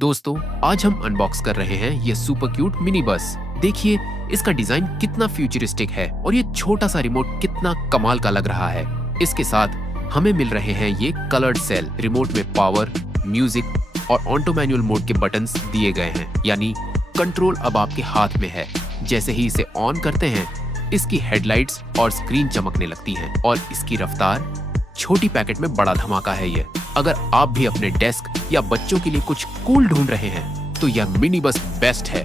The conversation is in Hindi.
दोस्तों, आज हम अनबॉक्स कर रहे हैं ये सुपर क्यूट मिनी बस। देखिए इसका डिजाइन कितना फ्यूचरिस्टिक है और ये छोटा सा रिमोट कितना कमाल का लग रहा है। इसके साथ हमें मिल रहे हैं ये कलर्ड सेल। रिमोट में पावर, म्यूजिक और ऑटो मैनुअल मोड के बटन्स दिए गए हैं, यानी कंट्रोल अब आपके हाथ में है। जैसे ही इसे ऑन करते हैं, इसकी हेडलाइट्स और स्क्रीन चमकने लगती हैं और इसकी रफ्तार छोटी पैकेट में बड़ा धमाका है ये। अगर आप भी अपने डेस्क या बच्चों के लिए कुछ कूल ढूंढ रहे हैं तो यह मिनी बस बेस्ट है।